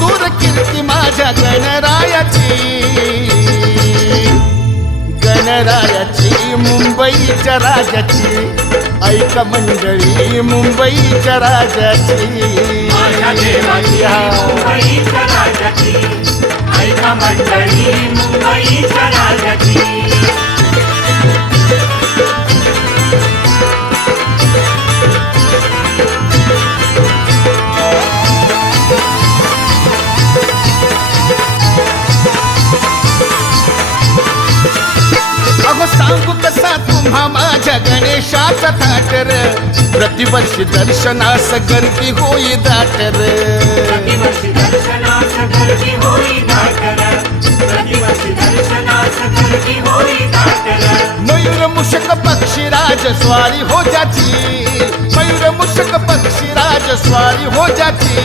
दूर कीर्ती माझ्या गणरायाची मुंबईच्या राजाची ऐका मंडळी मुंबईच्या राजाची माझ्या देवाची मुंबईच्या राजाची ऐका मंडळी मुंबईच्या राजाची अहो सांगू कसा तुम्हा माझ्या गणेशाचा थाटर प्रतिवर्षी दर्शनास गर्दी होई दाटर प्रतिवर्षी दर्शनास गर्दी होई दाटर प्रतिवर्षी दर्शनास गर्दी होई दाटर मयूर मुषक पक्षीराज स्वारी हो जाची मयूर मुषक पक्षीराज स्वारी हो जाची